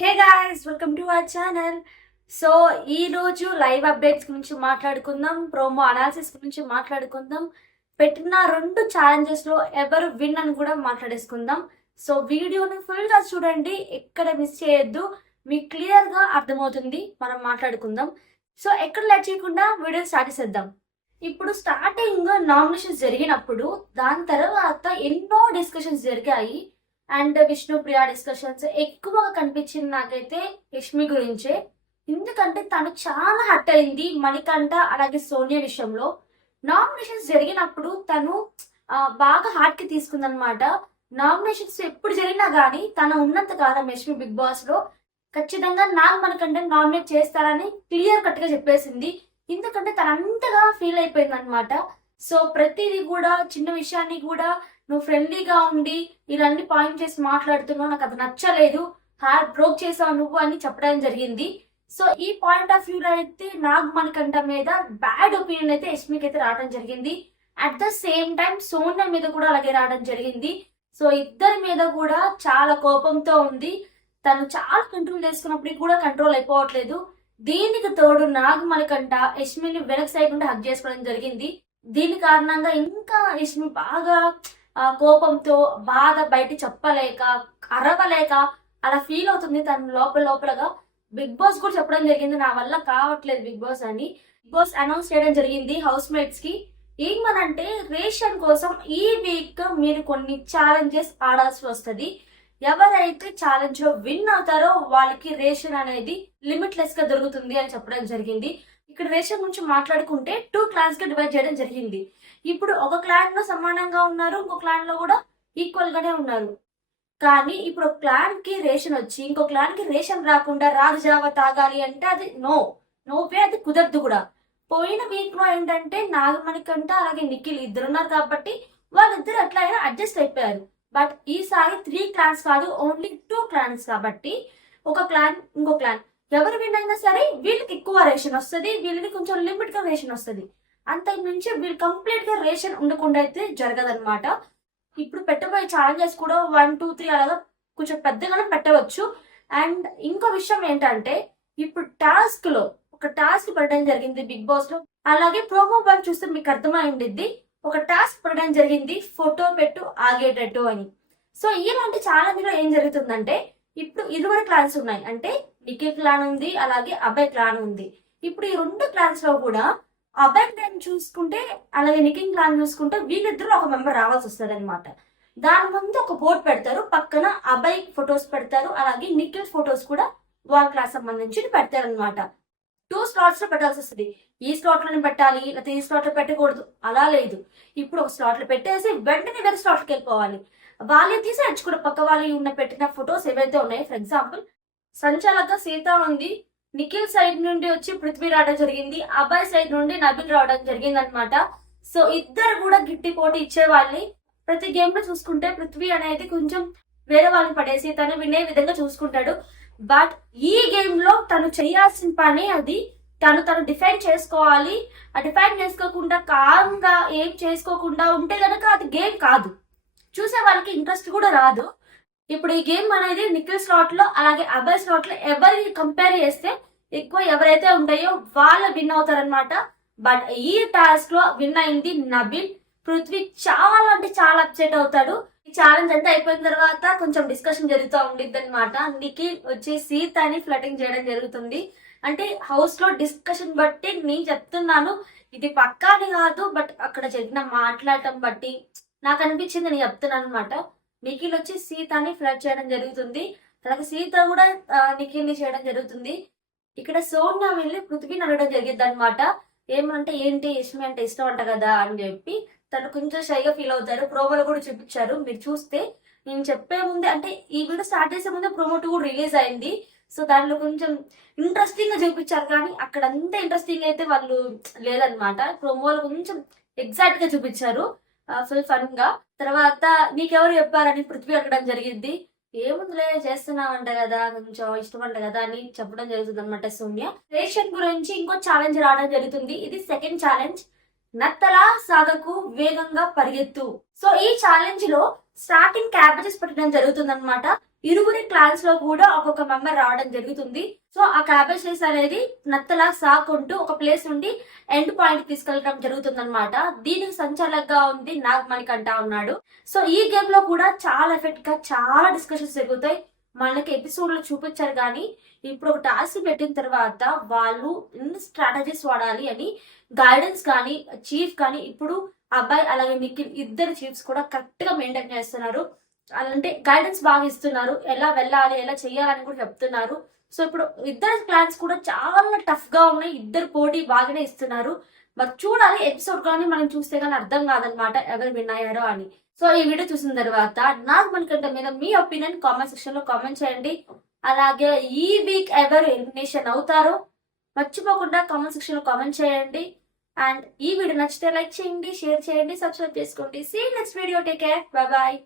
Hey guys welcome to our channel so ఈ రోజు live updates గురించి మాట్లాడుకుందాం ప్రోమో అనాలిసిస్ గురించి మాట్లాడుకుందాం. పెట్టిన రెండు ఛాలెంజెస్లో ఎవరు విన్ అని కూడా మాట్లాడేసుకుందాం. సో వీడియోని ఫుల్గా చూడండి ఎక్కడ మిస్ చేయొద్దు. మీకు క్లియర్గా అర్థమవుతుంది మనం మాట్లాడుకుందాం. సో ఎక్కడ లెట్ చేయకుండా వీడియో స్టార్ట్ చేసేద్దాం. ఇప్పుడు స్టార్టింగ్ నామినేషన్స్ జరిగినప్పుడు దాని తర్వాత ఎన్నో డిస్కషన్స్ జరిగాయి. అండ్ విష్ణుప్రియ డిస్కషన్స్ ఎక్కువగా కనిపించింది నాకైతే లక్ష్మి గురించే. ఎందుకంటే తను చాలా హర్ట్ అయింది మణికంఠ అలాగే సోనియా విషయంలో. నామినేషన్స్ జరిగినప్పుడు తను బాగా హార్ట్కి తీసుకుందనమాట నామినేషన్స్ ఎప్పుడు జరిగినా గానీ తను ఉన్నంత కాలం యష్మి బిగ్ బాస్లో ఖచ్చితంగా నాకు మనకంటే నామినేట్ చేస్తారని క్లియర్ కట్గా చెప్పేసింది. ఎందుకంటే తను అంతగా ఫీల్ అయిపోయింది అనమాట సో ప్రతిదీ కూడా చిన్న విషయాన్ని కూడా నువ్వు ఫ్రెండ్లీగా ఉండి ఇవన్నీ పాయింట్ చేసి మాట్లాడుతున్నావు నాకు అది నచ్చలేదు. హార్ట్ బ్రోక్ చేసావు నువ్వు అని చెప్పడం జరిగింది. సో ఈ పాయింట్ ఆఫ్ వ్యూలో అయితే నాగ్ మణికంఠ మీద బ్యాడ్ ఒపీనియన్ అయితే యష్మికి అయితే రావడం జరిగింది. At the same time Sonia మీద కూడా అలాగే రావడం జరిగింది. సో ఇద్దరి మీద కూడా చాలా కోపంతో ఉంది. తను చాలా కంట్రోల్ చేసుకున్నప్పటికీ కూడా కంట్రోల్ అయిపోవట్లేదు. దీనికి తోడు నాగ్ మణికంఠ యష్మిని వెనక్ సైకుండా హక్ చేసుకోవడం జరిగింది. దీని కారణంగా ఇంకా యష్మి బాగా కోపంతో బాధ బయట చెప్పలేక అరవలేక అలా ఫీల్ అవుతుంది. తన లోపల లోపలగా బిగ్ బాస్ కూడా చెప్పడం జరిగింది. నా వల్ల కావట్లేదు బిగ్ బాస్ అని. బిగ్ బాస్ అనౌన్స్ చేయడం జరిగింది హౌస్ మేట్స్కి. ఏమనంటే రేషన్ కోసం ఈ వీక్ మీరు కొన్ని ఛాలెంజెస్ ఆడాల్సి వస్తుంది. ఎవరైతే ఛాలెంజ్లో విన్ అవుతారో వాళ్ళకి రేషన్ అనేది లిమిట్లెస్గా దొరుకుతుంది అని చెప్పడం జరిగింది. ఇక్కడ రేషన్ గురించి మాట్లాడుకుంటే టూ క్లాన్స్గా డివైడ్ చేయడం జరిగింది. ఇప్పుడు ఒక క్లాన్లో సమానంగా ఉన్నారు ఇంకో క్లాన్లో కూడా ఈక్వల్ గానే ఉన్నారు. కానీ ఇప్పుడు ఒక క్లాన్కి రేషన్ వచ్చి ఇంకో క్లాన్కి రేషన్ రాకుండా రాగజావ తాగాలి అంటే అది నో నో వే అది కుదరదు కూడా. పోయిన వీక్లో ఏంటంటే నాగమణికంట అలాగే నిఖిల్ ఇద్దరు ఉన్నారు కాబట్టి వాళ్ళిద్దరు అట్లా అయినా అడ్జస్ట్ అయిపోయారు. బట్ ఈసారి త్రీ క్లాన్స్ కాదు ఓన్లీ టూ క్లాన్స్ కాబట్టి ఒక క్లాన్ ఇంకో క్లాన్ ఎవరు విన్ అయినా సరే వీళ్ళకి ఎక్కువ రేషన్ వస్తుంది వీళ్ళకి కొంచెం లిమిట్గా రేషన్ వస్తుంది. అంతకు మించి వీళ్ళు కంప్లీట్గా రేషన్ ఉండకుండా అయితే జరగదన్నమాట. ఇప్పుడు పెట్టబోయే ఛాలెంజెస్ కూడా వన్ టూ త్రీ అలాగా కొంచెం పెద్దగానే పెట్టవచ్చు. అండ్ ఇంకో విషయం ఏంటంటే ఇప్పుడు టాస్క్లో ఒక టాస్క్ పెట్టడం జరిగింది బిగ్ బాస్లో. అలాగే ప్రోమో వన్ చూస్తే మీకు అర్థమైండిద్ది. ఒక టాస్క్ పెట్టడం జరిగింది ఫోటో పెట్టు ఆగేటట్టు అని. సో ఇలాంటి ఛాలెంజ్లో ఏం జరుగుతుందంటే ఇప్పుడు ఇరువురు క్లాన్స్ ఉన్నాయి. అంటే నిఖిల్ క్లాన్ ఉంది అలాగే అభయ్ క్లాన్ ఉంది. ఇప్పుడు ఈ రెండు క్లాన్స్లో కూడా అభయ్ క్లాన్ చూసుకుంటే అలాగే నికింగ్ క్లాన్ చూసుకుంటే వీళ్ళిద్దరూ ఒక మెంబర్ రావాల్సి వస్తుంది అనమాట దాని ముందు ఒక బోర్డు పెడతారు పక్కన అభయ్ ఫొటోస్ పెడతారు అలాగే నిఖిల్ ఫొటోస్ కూడా వాళ్ళ క్లాస్ సంబంధించి పెడతారు అనమాట టూ స్లాట్స్లో పెట్టాల్సి వస్తుంది. ఈ స్లాట్లోనే పెట్టాలి లేకపోతే ఈ స్లాట్లో పెట్టకూడదు. అలా లేదు. ఇప్పుడు ఒక స్లాట్లో పెట్టేసి వెంటనే వేరే స్లాట్కి వెళ్ళిపోవాలి. వాళ్ళే తీసి కూడా పక్క వాళ్ళు ఉన్న పెట్టిన ఫొటోస్ ఏవైతే ఉన్నాయో ఫర్ ఎగ్జాంపుల్ సంచాలక సీత ఉంది. నిఖిల్ సైడ్ నుండి వచ్చి పృథ్వీ రావడం జరిగింది. అబ్బాయి సైడ్ నుండి నబిల్ రావడం జరిగింది అనమాట సో ఇద్దరు కూడా గిట్టి పోటీ ఇచ్చేవాళ్ళని ప్రతి గేమ్లో చూసుకుంటే పృథ్వీ అనేది కొంచెం వేరే వాళ్ళని పడేసి తను వినే విధంగా చూసుకుంటాడు. బట్ ఈ గేమ్లో తను చేయాల్సిన పని అది. తను తను డిఫైన్ చేసుకోవాలి. ఆ డిఫైన్ చేసుకోకుండా కామ్గా ఏం చేసుకోకుండా ఉంటే కనుక అది గేమ్ కాదు. చూసే వాళ్ళకి ఇంట్రెస్ట్ కూడా రాదు. ఇప్పుడు ఈ గేమ్ అనేది నిఖిల్ స్లాట్లో అలాగే అభయ్ స్లాట్లో ఎవరిని కంపేర్ చేస్తే ఎక్కువ ఎవరైతే ఉంటాయో వాళ్ళు విన్ అవుతారనమాట బట్ ఈ టాస్క్లో విన్ అయింది నబిల్. పృథ్వీ చాలా అంటే చాలా అప్సెట్ అవుతాడు. ఈ ఛాలెంజ్ అంతా అయిపోయిన తర్వాత కొంచెం డిస్కషన్ జరుగుతూ ఉండిద్ది అనమాట నిఖిల్ వచ్చి సీతని ఫ్లటింగ్ చేయడం జరుగుతుంది. అంటే హౌస్లో డిస్కషన్ బట్టి నేను చెప్తున్నాను. ఇది పక్కాని కాదు బట్ అక్కడ జరిగిన మాట్లాడటం బట్టి నాకు అనిపించింది నేను చెప్తున్నాను అనమాట నిఖిల్ వచ్చి సీతని ఫ్లడ్ చేయడం జరుగుతుంది. తనకు సీత కూడా నిఖిల్ని చేయడం జరుగుతుంది. ఇక్కడ సోనియా వెళ్ళి పృథ్వీని అడగడం జరిగింది అనమాట ఏమంటే ఏంటి ఇష్టం అంటే ఇష్టం అంట కదా అని చెప్పి తను కొంచెం షైగా ఫీల్ అవుతారు. ప్రోమోలో కూడా చూపించారు. మీరు చూస్తే నేను చెప్పే ముందే అంటే ఈ వీడియో స్టార్ట్ చేసే ముందే ప్రోమో టూ కూడా రిలీజ్ అయింది. సో దాంట్లో కొంచెం ఇంట్రెస్టింగ్గా చూపించారు. కానీ అక్కడ అంత ఇంట్రెస్టింగ్ అయితే వాళ్ళు లేదనమాట ప్రోమోలో కొంచెం ఎగ్జాక్ట్గా చూపించారు. ఫుల్ ఫన్గా. తర్వాత నీకెవరు చెప్పారని పృథ్వీ అడగడం జరిగింది. ఏముందిలే చేస్తున్నావంట కదా కొంచెం ఇష్టం కదా అని చెప్పడం జరుగుతుంది అనమాట సౌమ్య. రేషన్ గురించి ఇంకో ఛాలెంజ్ రావడం జరుగుతుంది. ఇది సెకండ్ ఛాలెంజ్ నత్తల సాగకు వేగంగా పరిగెత్తు. సో ఈ ఛాలెంజ్లో స్టార్టింగ్ క్యాబేజెస్ పెట్టడం జరుగుతుంది అనమాట ఇరువురి క్లాన్స్లో కూడా ఒక్కొక్క మెంబర్ రావడం జరుగుతుంది. సో ఆ క్యాబేజెస్ అనేది నత్తలా సాకుంటూ ఒక ప్లేస్ నుండి ఎండ్ పాయింట్ తీసుకెళ్ళడం జరుగుతుంది అనమాట దీనికి సంచాలకగా ఉంది నాగ్ మణికంఠ ఉన్నాడు. సో ఈ గేమ్లో కూడా చాలా ఎఫెక్ట్గా చాలా డిస్కషన్స్ జరుగుతాయి. మనకి ఎపిసోడ్లో చూపించారు కానీ ఇప్పుడు ఒక టాస్క్ పెట్టిన తర్వాత వాళ్ళు ఎన్ని స్ట్రాటజీస్ వాడాలి అని గైడెన్స్ కానీ చీఫ్ కానీ ఇప్పుడు అబ్బాయి అలాగే నిఖిల్ ఇద్దరు చీఫ్స్ కూడా కరెక్ట్గా మెయింటైన్ చేస్తున్నారు. అంటే గైడెన్స్ బాగా ఇస్తున్నారు. ఎలా వెళ్ళాలి ఎలా చేయాలని కూడా చెప్తున్నారు. సో ఇప్పుడు ఇద్దరు ప్లాన్స్ కూడా చాలా టఫ్గా ఉన్నాయి. ఇద్దరు పోటీ బాగానే ఇస్తున్నారు. మరి చూడాలి ఎపిసోడ్ కానీ మనం చూస్తే కానీ అర్థం కాదనమాట ఎవరు విన్ అయ్యారో అని. సో ఈ వీడియో చూసిన తర్వాత నాకు మనకంటే మీద మీ ఒపీనియన్ కామెంట్ సెక్షన్లో కామెంట్ చేయండి. అలాగే ఈ వీక్ ఎవరు ఎలిమినేషన్ అవుతారో మర్చిపోకుండా కామెంట్ సెక్షన్లో కామెంట్ చేయండి. అండ్ ఈ వీడియో నచ్చితే లైక్ చేయండి షేర్ చేయండి సబ్స్క్రైబ్ చేసుకోండి. See next video take care bye bye